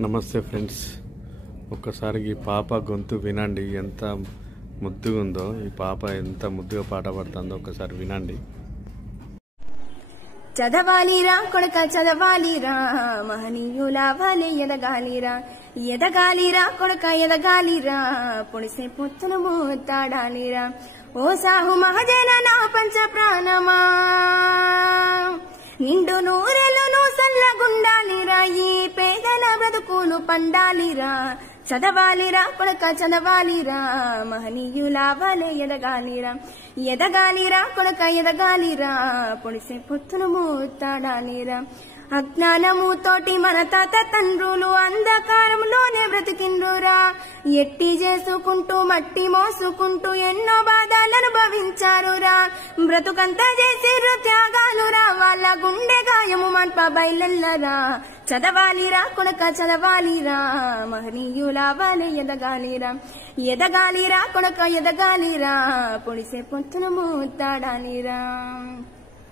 నమస్తే ఫ్రెండ్స్, ఒక్కసారి ఈ పాప గొంతు వినండి. ఎంత ముద్దుగా ఉందో ఈ పాప, ఎంత ముద్దుగా పాట పాడుతుందో ఒక్కసారి వినండి. చదవాలిరా కొడుక చదవాలిరా, మహనీయుల వలె ఎదగాలిరా, ఎదగాలిరా కొడుక ఎదగాలిరా, పొడిసే పొత్తును మూతాడాలిరా. ఓ సాహు మహజన నా పంచ ప్రాణమా, నిండు నూరెలు సల్లగుండాలిరా, ఈ పేదల బ్రతుకులు పండాలిరా. చదవాలిరా కొడుక చదవాలిరా, మహనీయుల వలె ఎదగాలిరా, ఎదగాలిరా కొడుక ఎదగాలిరా, పొడిసే పొత్తును మూతాడాలిరా. అజ్ఞానము తోటి మన తాత తండ్రులు అంధకారంలోనే బ్రతికిండ్రురా, ఎట్టి చేసుకుంటూ మట్టి మోసుకుంటూ ఎన్నో బాధలు అనుభవించారురా. బ్రతుకంతా చేసిర్రు త్యాగాలురా, వాళ్ళ గుండె గాయము మంట బయలెల్లరా. చదవాలిరా కొడుక చదవాలిరా, మహనీయుల వలె ఎదగాలిరా, ఎదగాలిరా కొడుక ఎదగాలిరా, పొడిసే పొత్తును మూతాడాలిరా.